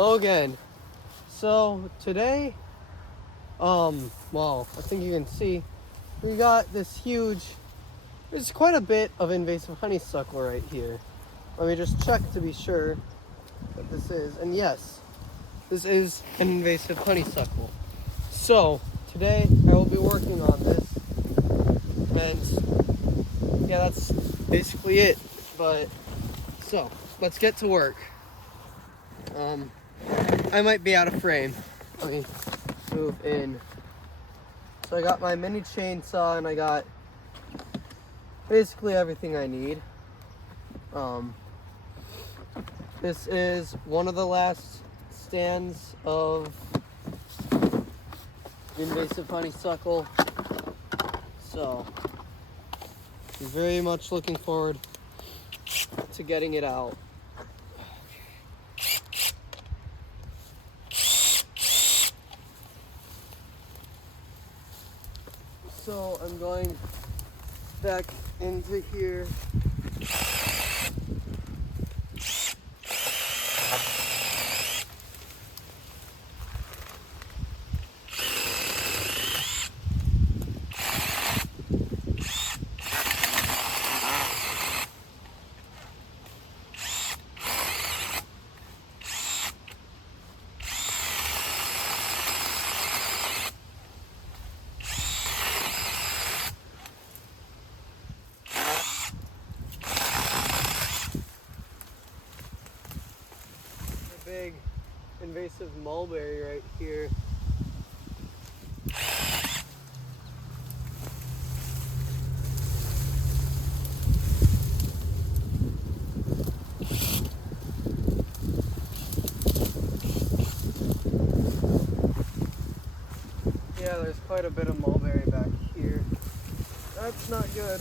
Hello again. So today, well, I think you can see, we got this there's quite a bit of invasive honeysuckle right here. Let me just check to be sure what this is. And yes, this is an invasive honeysuckle. So today I will be working on this, and yeah, that's basically it. But so let's get to work. I might be out of frame. Let me move in. So I got my mini chainsaw and I got basically everything I need. This is one of the last stands of invasive honeysuckle. So I'm very much looking forward to getting it out. So I'm going back into here. Big invasive mulberry right here. Yeah, there's quite a bit of mulberry back here. That's not good.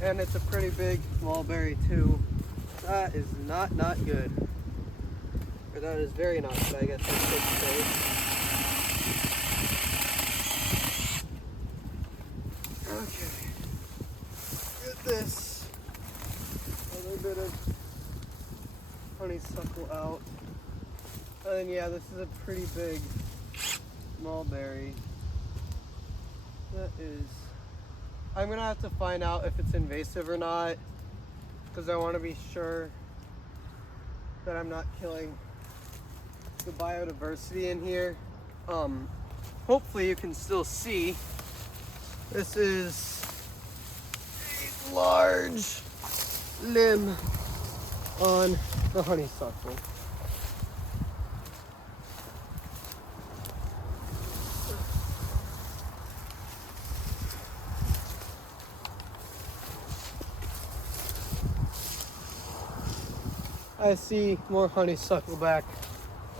And it's a pretty big mulberry too. That is not good. Or that is very not good, I guess I should say. Okay. Get this other bit of honeysuckle out. And yeah, this is a pretty big mulberry. That is... I'm gonna have to find out if it's invasive or not, because I want to be sure that I'm not killing the biodiversity in here. Hopefully you can still see. This is a large limb on the honeysuckle. I see more honeysuckle back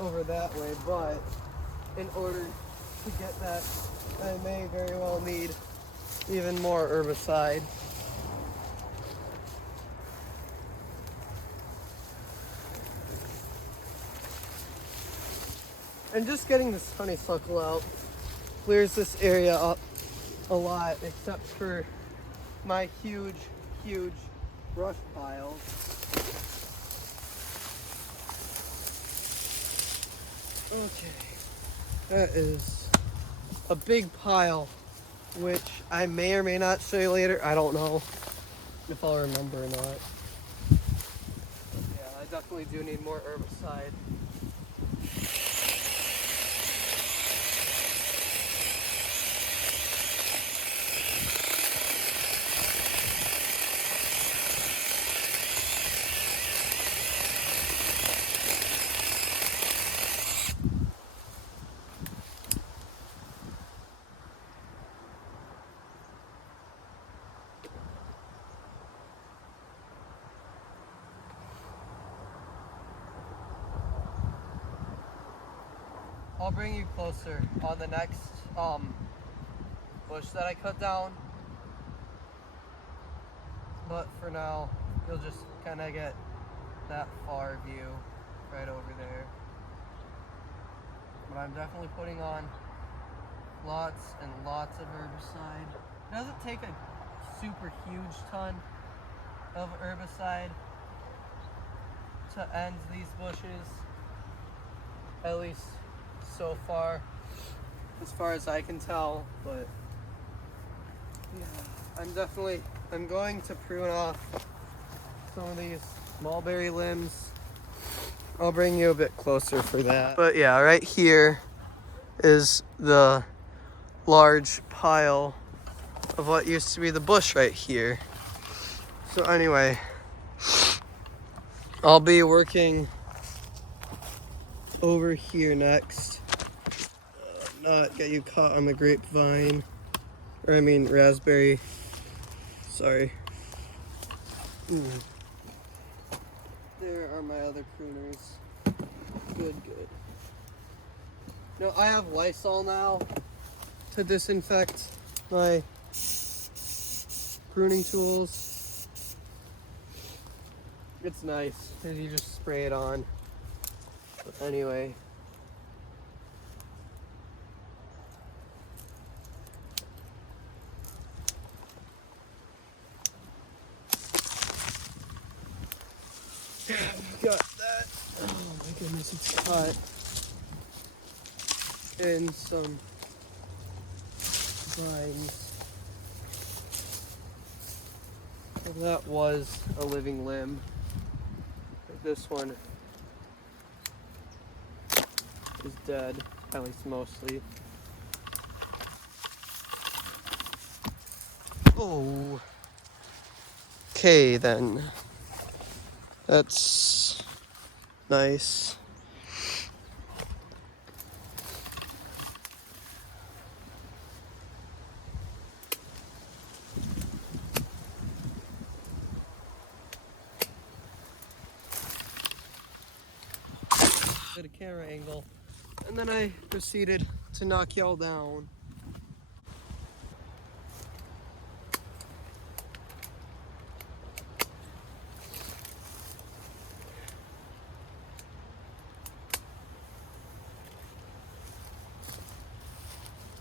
over that way, but in order to get that, I may very well need even more herbicide. And just getting this honeysuckle out clears this area up a lot, except for my huge brush piles. Okay, that is a big pile, which I may or may not show you later. I don't know if I'll remember or not. But yeah, I definitely do need more herbicide. I'll bring you closer on the next bush that I cut down. But for now, you'll just kind of get that far view right over there. But I'm definitely putting on lots and lots of herbicide. It doesn't take a super huge ton of herbicide, to end these bushes, at least so far, as far as I can tell. But yeah, I'm going to prune off some of these mulberry limbs. I'll bring you a bit closer for that. But yeah, right here is the large pile of what used to be the bush right here. So anyway, I'll be working over here next. Not get you caught on the grapevine, or I mean raspberry, sorry. There are my other pruners. Good. No, I have Lysol now to disinfect my pruning tools. It's nice because you just spray it on. But anyway. Got that. Oh my goodness, it's caught in some vines. So that was a living limb. But this one is dead, at least mostly. Oh. Okay then. That's nice. At a camera angle, and then I proceeded to knock y'all down.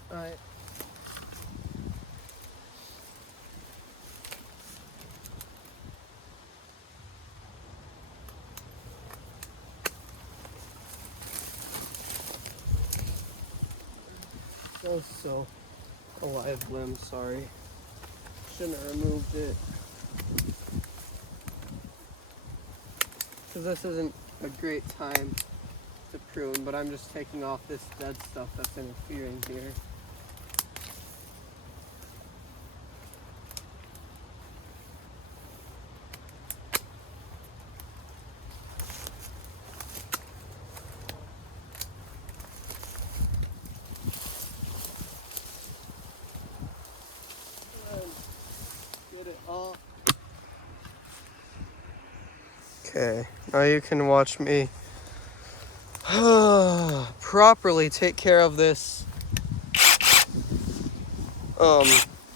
Alright. Also, a live limb, sorry. Shouldn't have removed it. Because this isn't a great time to prune, but I'm just taking off this dead stuff that's interfering here. Get it off. Okay, now you can watch me properly take care of this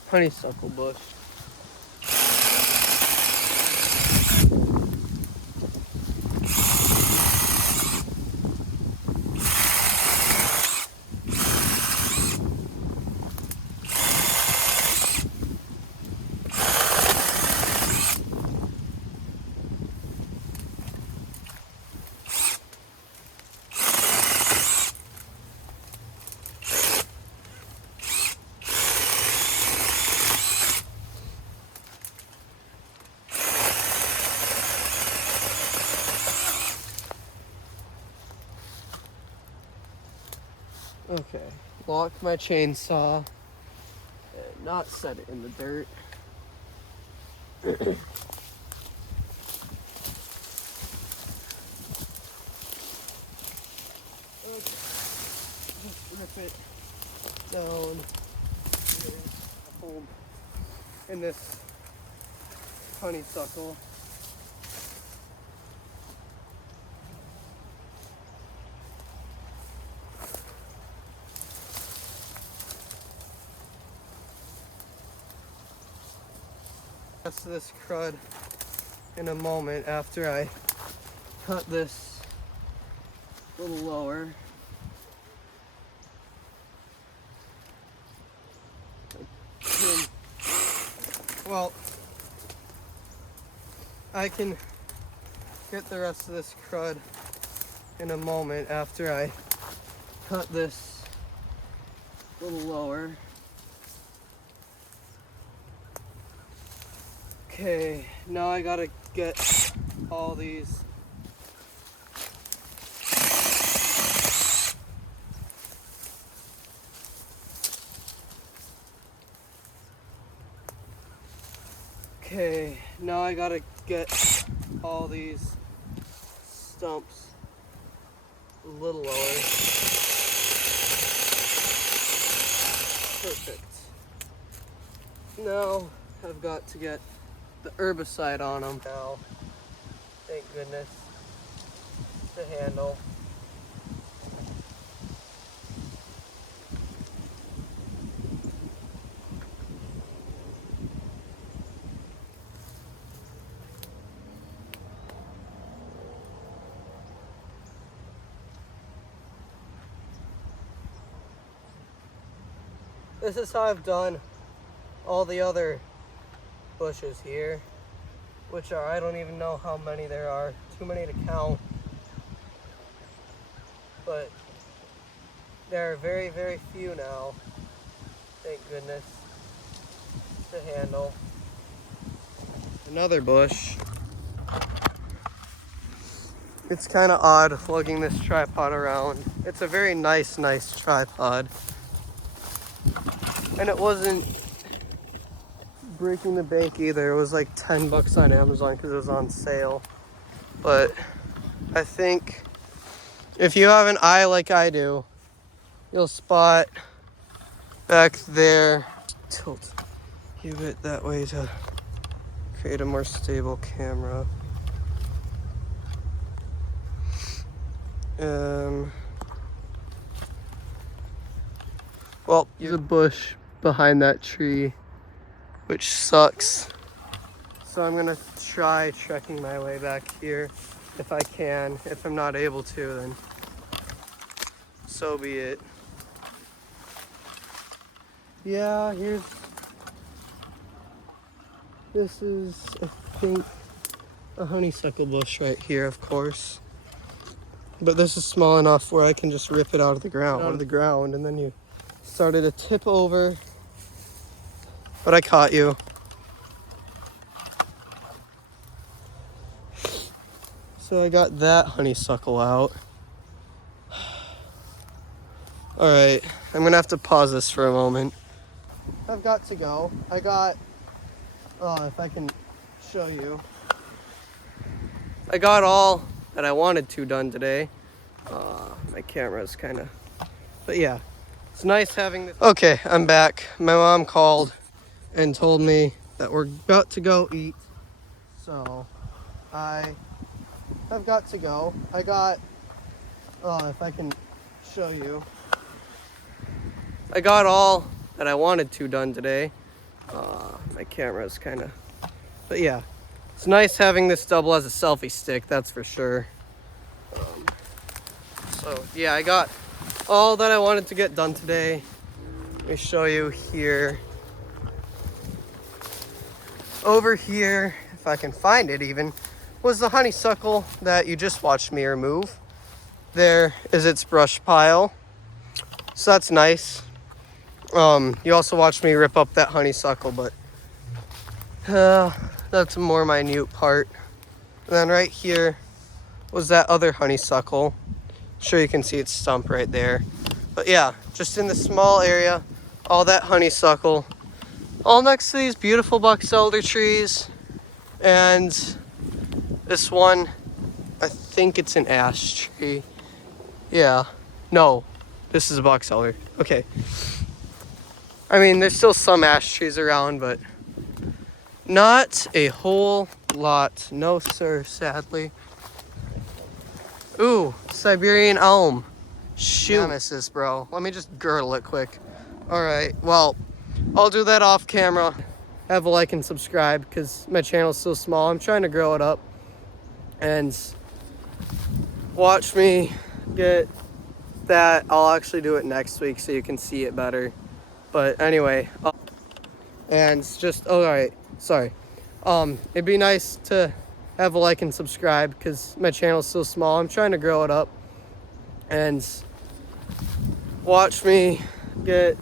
honeysuckle bush. Okay, lock my chainsaw and not set it in the dirt. Okay, just rip it down in this honeysuckle. That's this crud in a moment after I cut this a little lower. Well, I can get the rest of this crud in a moment after I cut this a little lower. Okay, now I gotta get all these. Okay, now I gotta get all these stumps a little lower. Perfect. Now I've got to get the herbicide on them now. Thank goodness. To handle. This is how I've done all the other bushes here, which are, I don't even know how many there are, too many to count, but there are very, very few now, thank goodness, to handle. Another bush. It's kind of odd lugging this tripod around. It's a very nice tripod. And it wasn't breaking the bank either. It was like 10 bucks on Amazon because it was on sale. But I think if you have an eye like I do, you'll spot back there. Tilt. Give it that way to create a more stable camera. Well, there's a bush behind that tree, which sucks. So I'm gonna try trekking my way back here if I can. If I'm not able to, then so be it. Yeah, this is, I think, a honeysuckle bush right here, of course. But this is small enough where I can just rip it out of the ground, and then you started to tip over. But I caught you. So I got that honeysuckle out. All right, I'm gonna have to pause this for a moment. I've got to go. I got, if I can show you. I got all that I wanted to done today. My camera's kind of, but yeah, it's nice having this. Okay, I'm back. My mom called and told me that we're about to go eat. So I've got to go. I got, if I can show you. I got all that I wanted to done today. My camera's kind of, but yeah, it's nice having this double as a selfie stick, that's for sure. So yeah, I got all that I wanted to get done today. Let me show you here. Over here, if I can find it even, was the honeysuckle that you just watched me remove. There is its brush pile. So that's nice. You also watched me rip up that honeysuckle, but that's a more minute part. And then right here was that other honeysuckle. Sure, you can see its stump right there. But yeah, just in the small area, all that honeysuckle, all next to these beautiful box elder trees. And this one, I think it's an ash tree. Yeah, no, this is a box elder. Okay. I mean, there's still some ash trees around, but not a whole lot. No, sir, sadly. Ooh, Siberian elm. Shoot. Nemesis, bro. Let me just girdle it quick. All right, well, I'll do that off camera. Have a like and subscribe because my channel's so small. I'm trying to grow it up. And watch me get that. I'll actually do it next week so you can see it better. But anyway, and just, oh, all right, sorry. It'd be nice to have a like and subscribe, because my channel is so small. I'm trying to grow it up, and watch me get